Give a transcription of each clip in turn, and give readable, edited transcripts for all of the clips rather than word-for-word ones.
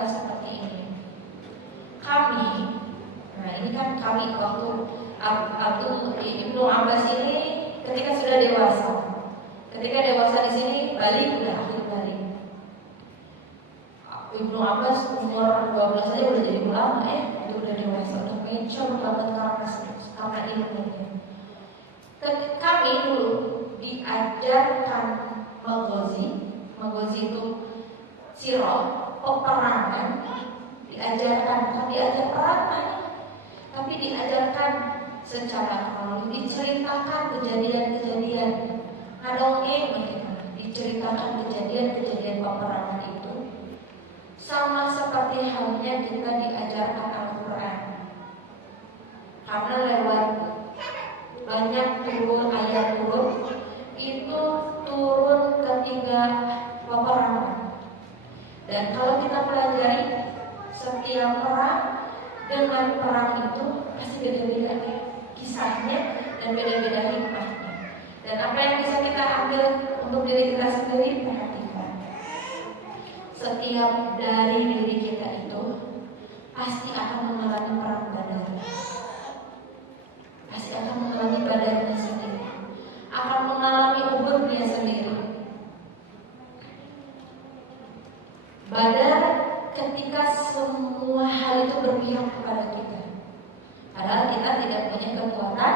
berkata seperti ini. Kami, nah ini kan kami waktu Ibnu Abbas ini ketika sudah dewasa. Ketika dewasa di sini balik udah akhir balik. Ibnu Abbas umur 12 saja udah jadi ulama itu udah dewasa, udah mencor banget karena ilmunya. Kami dulu diajarkan Maghazi itu sirah, peperangan, diajarkan perangan, tapi diajarkan secara kronologis, diceritakan kejadian-kejadian, diceritakan kejadian-kejadian peperangan itu, sama seperti halnya kita diajarkan Al-Quran. Karena lewat banyak ayat turun, itu turun ketika peperangan. Dan kalau kita pelajari setiap perang dengan perang itu pasti beda-beda kisahnya dan beda-beda hikmahnya. Dan apa yang bisa kita ambil untuk diri kita sendiri, perhatikan. Setiap dari diri kita itu pasti akan mengalami perang Badar. Pasti akan mengalami Badarnya sendiri, akan mengalami Uhudnya sendiri. Badar ketika semua hal itu berpihak kepada kita. Padahal kita tidak punya kekuatan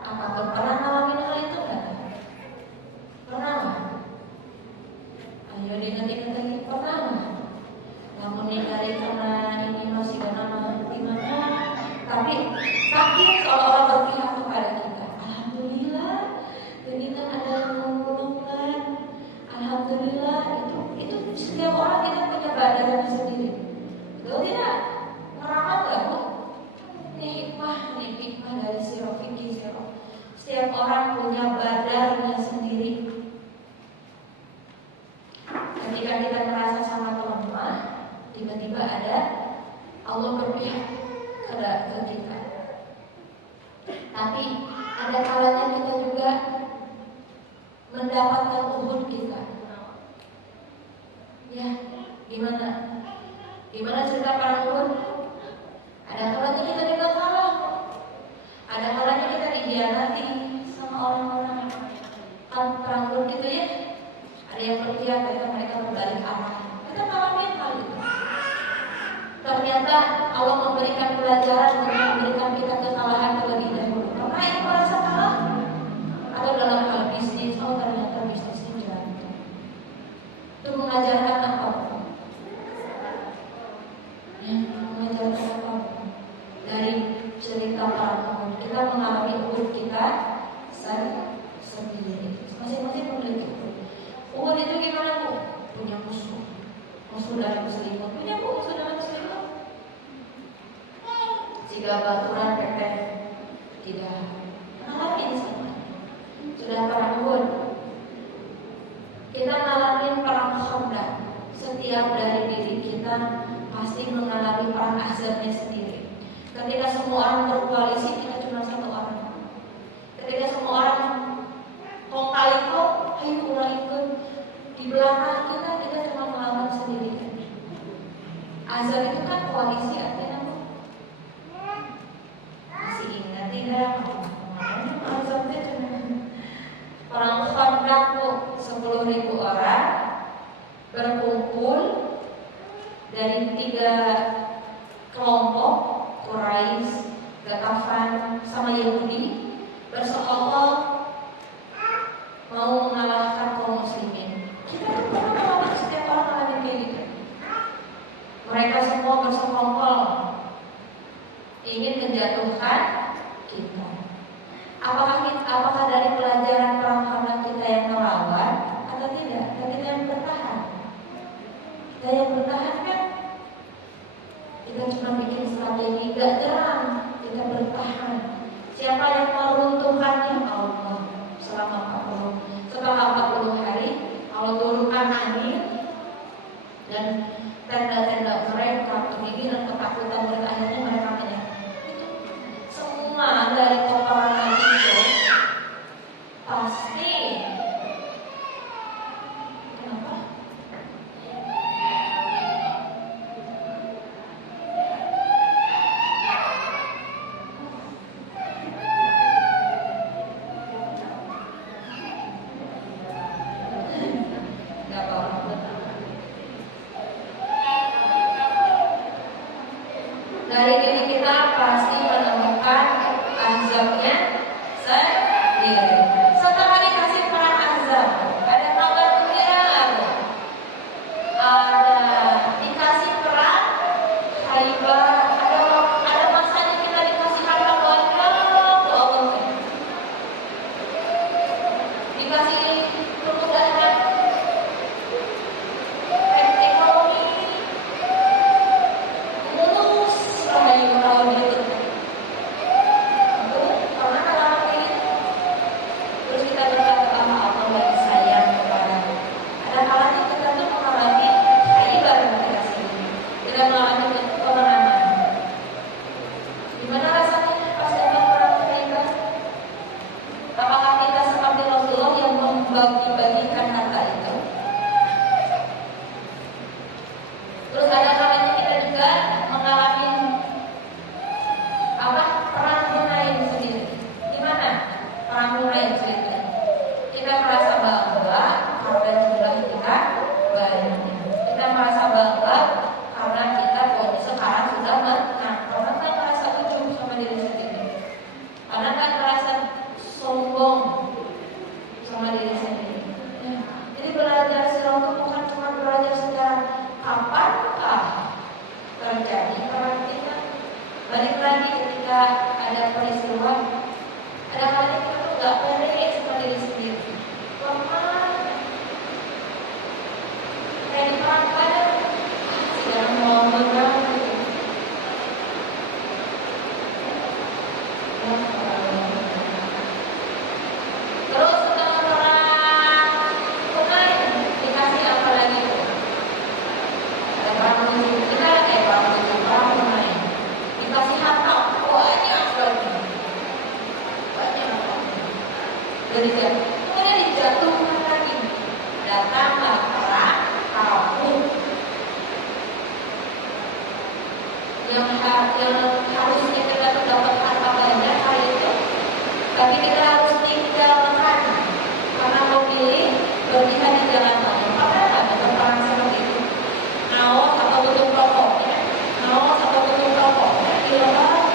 apapun. Pernah ngalamin hal itu enggak? Pernah? Ayo diingat-ingat lagi, pernah? Namun dari karena ini masih nama gimana? Tapi seolah-olah berpihak kepada kita. Alhamdulillah, kita ada mengumpulkan. Alhamdulillah, itu setiap orang kita punya badannya sendiri. Betul tidak? Merawat gak Bu? Ini hikmah dari sirah fikih sirah. Setiap orang punya badannya sendiri. Ketika kita merasa sangat lemah, tiba-tiba ada Allah berpihak ke kita. Tapi ada kalanya kita juga mendapatkan Uhud kita. Ya, gimana? Gimana cerita perang Uhud? Ada kalanya kita juga kalah. Ada kalanya kita dikhianati sama orang-orang. Kan perang Uhud itu ya, ada yang berpihak, mereka berbalik arah. Kita ngalamin hal itu. Ternyata Allah memberikan pelajaran untuk memberikan kita kekalahan terlebih dahulu. Pernah yang merasa kalah? Atau dalam hal bisnis, ternyata bisnisnya jalan. Itu mengajarkan apa? Mengajarkan apa? Dari cerita para teman, kita mengalami Uhud kita sendiri. Masing-masing memiliki Uhud. Uhud itu gimana Bu? Punya musuh dari muslimin. Punya musuh dari muslimin. Jika baturan pepet tidak mengalami sama. Sudah perang Uhud. Kita mengalami perang Khandaq. Setiap dari diri kita pasti mengalami perang azabnya sendiri. Ketika semua orang berkoalisi, kita cuma satu orang. Ketika semua orang kong kali kong, ayo kurang ikut. Di belakang kita cuma melawan sendiri. Azab itu kan koalisi, artinya masih ingat tidak? Azabnya cuma perang Khandaq 10.000 orang berkumpul dari 3 kelompok, Quraisy, Ghatafan, sama Yahudi, bersekongkol mau mengalahkan kaum muslimin. Kita kan pernah mengalami, setiap orang mengalami kayak gitu. Mereka semua bersekongkol ingin menjatuhkan kita. Apakah dari pelajaran perang Khandaq kita yang melawan atau tidak? Dan kita yang bertahan. Kita yang bertahan kan? Kita cuma bikin strategi gak nyerang, kita bertahan. Siapa yang meruntuhkannya? Allah. Setelah 40 hari Allah turunkan angin dan tenda-tenda mereka, kegigiran, ketakutan mereka, akhirnya mereka menyerah. Semua dari peperangan itu pasti kenapa? dari diri kita pasti menemukan azabnya sendiri. Setelah dikasih perang azab, ada kabar gembira lagi. Ada dikasih perang Khaybar. Ada masanya kita dikasih harta banyak, Allah. Dikasih kemudahan ekonomi, mulus, ramai gitu. Karena kalau ini terus kita berkata Allah lagi sayang kepada. Ada kalanya kita tuh mengalami Khaybar dikasih, tidak mengalami kemenangan. Gimana rasanya pas dapat perang Khaybar? Apakah kita seperti Rasulullah yang membagi-bagikan harta itu? Terus ada kalanya kita juga mengalami perang Hunain sendiri. Gimana perang Hunain sendiri? Kita merasa bangga karena jumlah kita banyak. Kita merasa bangga karena kita sekarang sudah menang. Karena kan merasa ujub sama diri sendiri. Karena kan merasa sombong sama diri sendiri. Jadi belajar sirah itu bukan cuma belajar sejarah. Kapankah terjadi perang kita? Balik lagi ketika ada peristiwa, ada kali kita tuh nggak pede sama diri sendiri. Lemah, kayak di perang Badar, sedang mau menang. Terus setelah perang Hunain dikasih apa lagi? Ada perang Hunain dikasih harta banyak sekali, banyak. Kemudian dijatuhkan lagi, datanglah perang Tabuk yang harusnya kita tuh dapat harta banyak hari itu, tapi kita harus tinggalkan karena memilih berjihad di jalan Allah. Apa ada perang seperti itu? Nawas atau tutup rokoknya, nawas atau tutup rokoknya, dilarang.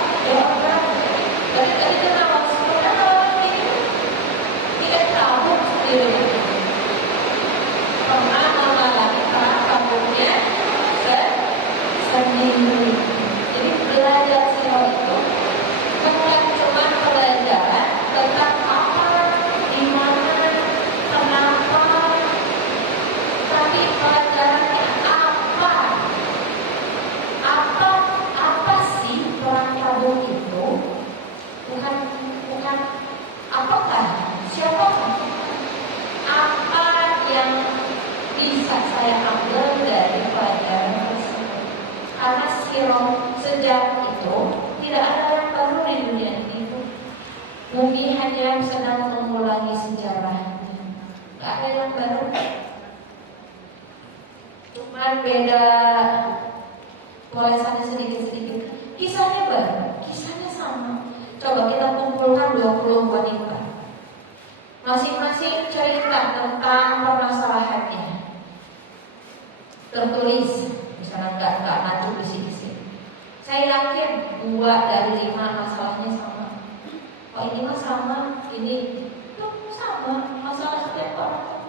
Jadi tadi kita nawas sebenarnya ini tidak tahu sendiri. Pernah mengalami perang Tabuknya sendiri. Jadi belajar sirah itu bukan cuma pelajaran tentang apa, di mana, kenapa, tapi pelajarannya apa sih perang Tabuk itu? Bukan apakah, siapakah, apa yang bisa saya ambil dari pelajaran tersebut? Karena sirah sejak itu tidak ada yang baru di dunia ini. Bumi hanya sedang mengulangi sejarahnya. Tidak ada yang baru. Cuma beda tulisannya sedikit-sedikit. Kisahnya baru, kisahnya sama. Coba kita kumpulkan 20 wanita. Masing-masing cerita tentang permasalahannya. Tertulis, misalnya nggak maju di sini. Saya yakin 2 dari 5 masalahnya sama. Oh ini mah sama, ini tuh sama, masalah setiap orang.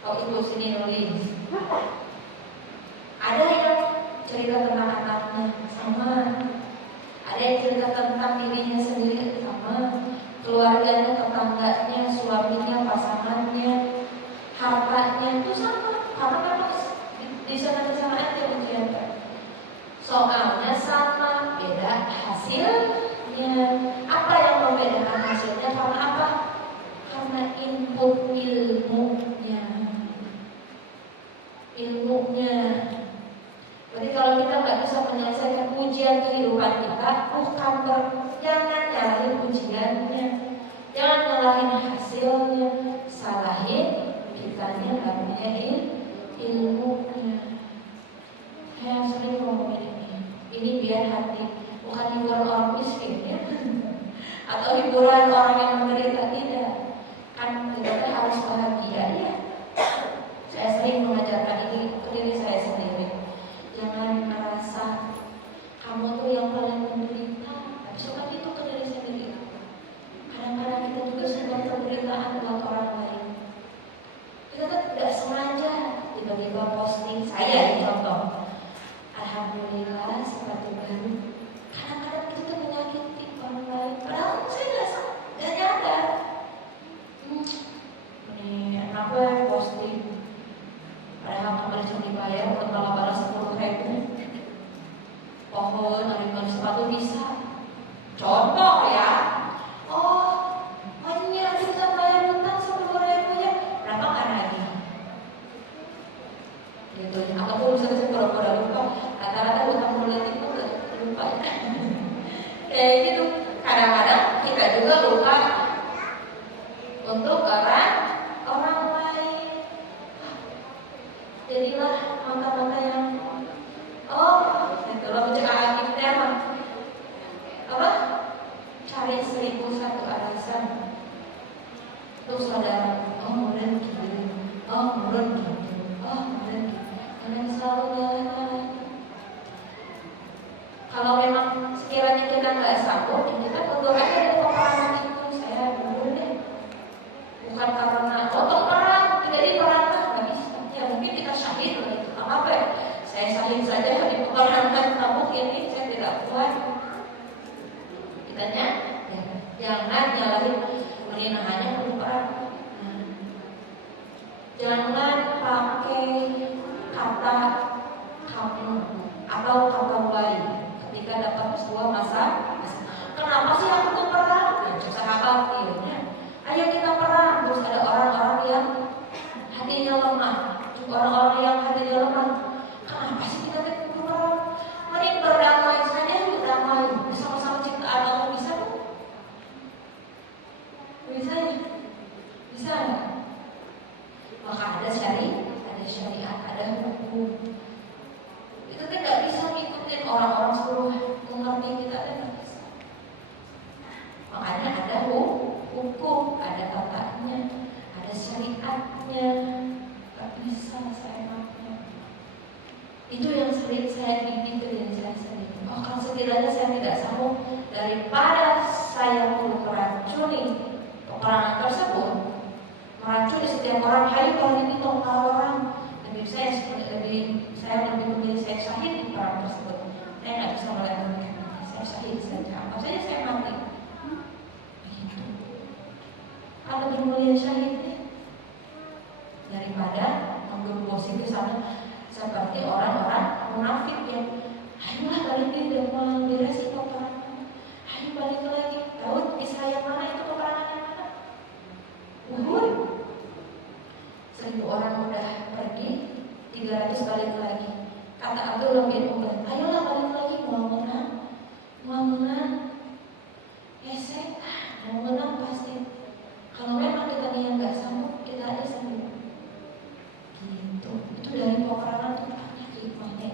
Oh ibu sini nulis. Ada yang cerita tentang anaknya sama. Ada yang cerita tentang dirinya sendiri sama. Keluarganya, tetangganya, suaminya, pasangannya, hartanya itu sama. Karena memang di sana aja menceritakan. Soalnya sama, beda hasilnya. Apa yang membedakan hasilnya? Karena apa? Karena input ilmunya. Jadi kalau kita nggak bisa menyelesaikan ujian kehidupan kita, jangan nyalahin ujiannya, jangan nyalahin hasilnya, salahin kitanya nggak punya ilmunya. Saya sering ngomong ini biar hati, bukan hiburan orang miskin ya, atau hiburan orang yang menderita, tidak. Kan kita harus bahagia ya. Saya sering mengajarkan ini ke diri saya sendiri. Jangan merasa kita nggak sanggup, kita mundur aja dari peperangan itu. Saya mundur deh. Bukan karena untuk perang, jadi perang nggak bisa. Ya mungkin kita syahid begitu. Apa ya? Saya syahid saja di peperangan, namun ini saya tidak kuat. Kitanya, ya, jangan nyalahin meninahannya untuk perang. Jangan pakai kata kamu atau kata baik ketika dapat sebuah masalah. Kenapa sih aku tuh perang? Ya, sahabat ya. Ayo kita perang. Terus ada orang-orang yang hatinya lemah, orang-orang yang hatinya lemah. Kenapa sih kita tuh perang? Mending berdamai saja, berdamai bersama-sama ciptaan Allah. Bisa? Bisa ya? Bisa nggak? Maka ada syariat, ada hukum. Itu tidak bisa ngikutin orang-orang suruh mengerti kita, tidak bisa. Makanya ada hukum, ada tatanya, ada syariatnya. Gak bisa seenaknya. Itu yang sering saya bimbing ke diri saya sendiri. Oh, kalau sekiranya saya tidak sanggup, daripada saya meracuni peperangan tersebut, meracuni setiap orang, hayu kalau ini kalau orang, saya lebih memilih saya syahid di perang tersebut. Saya nggak bisa melakukan, saya syahid saja. Apa saja saya mati. Begitu. Ada lebih mulia syahid daripada menggerbosi di sana seperti orang-orang munafik yang ayolah balik di dalam resiko peperangan. Ayo balik lagi. Tahu Israel mana itu peperangan yang mana? Uhud. 1000 orang udah pergi, 300 balik lagi. Kata Abdullah bin Ubay, ayolah balik lagi, mau menang. Esek, mau menang pasti. Kalau memang kita yang nggak sanggup, kita ada sanggup. Gitu. Itu dari peperangan itu banyak hikmahnya.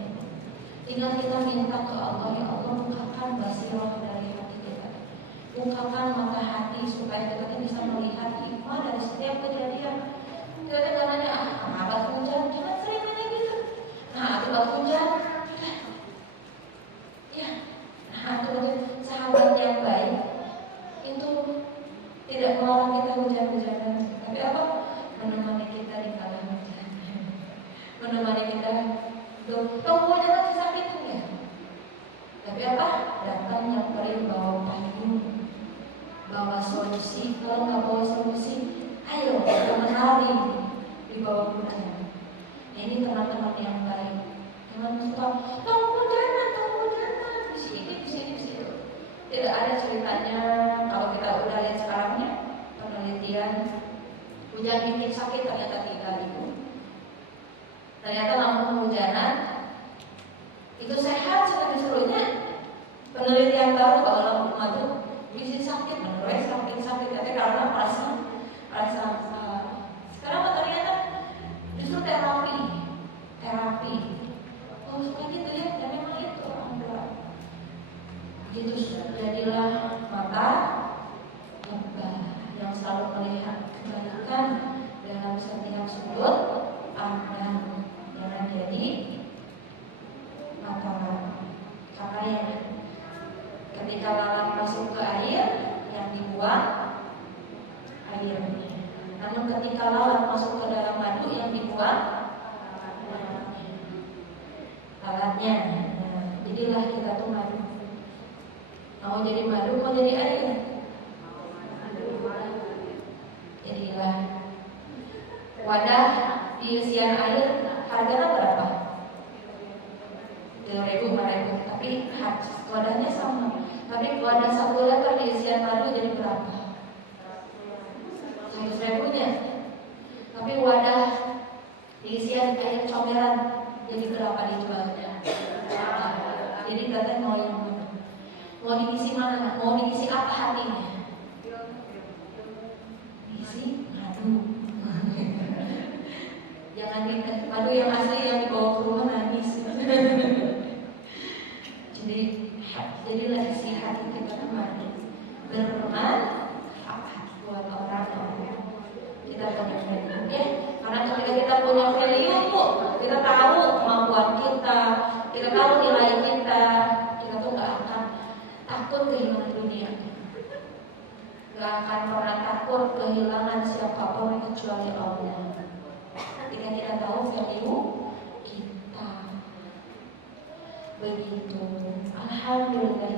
Tinggal kita minta ke Allah, ya Allah bukakan basirah dari hati kita, bukakan mata hati supaya kita bisa melihat hikmah dari setiap kejadian. Kita nanya, akibat hujan, jangan sering nanya gitu. Nah, akibat hujan, ya. Nah, sahabat yang baik itu tidak melarang kita hujan-hujanan, tapi apa? Menemani kita di kala hujan, menemani kita. Tunggu aja nanti sakit ya. Tapi apa? Datang yang paling bawa payung, bawa solusi. Kalau nggak bawa solusi, ayo kita menari di bawah hujan. Ini teman-teman yang baik. Jangan suka tunggu hujan di sini. Tidak ada ceritanya. Kalau kita udah lihat sekarangnya penelitian, hujan bikin sakit ternyata tidak itu. Ternyata namun hujanan itu sehat seperti seluruhnya. Penelitian baru bahwa lampu itu bikin sakit, menurut sakit karena perasaan. Sekarang ternyata justru terapi. Oh seperti itu ya, dan memang itu orang tua. Begitu jadilah mata yang selalu melihat kebaikan dalam setiap sudut pandang. Jangan jadi mata karena yang ketika lalat masuk ke air yang dibuang airnya. Namun ketika lalat masuk ke dalam madu yang dibuang lalatnya. Jadilah kita tuh madu. Mau jadi madu, mau jadi air. Jadilah wadah diisian air. Harganya berapa? 3.000, 5.000. Tapi wadahnya sama. Tapi wadah 1 liter diisian madu jadi berapa? 100.000-nya. Tapi wadah diisian air comberan jadi berapa dijualnya? Jadi katanya mau yang mana? Mau diisi mana? Mau diisi apa hatinya? Diisi madu. Jangan madu yang asli yang dibawa ke rumah nangis. Jadilah isi hati kita madu bermanfaat buat orang-orang. Kita punya value ya. Karena ketika kita punya value, kita tahu kemampuan kita tahu nilai kita tuh nggak akan takut takut kehilangan dunia, gak akan pernah takut kehilangan siapapun kecuali Allah. Kita tidak tahu value kita. Begitu. Alhamdulillah.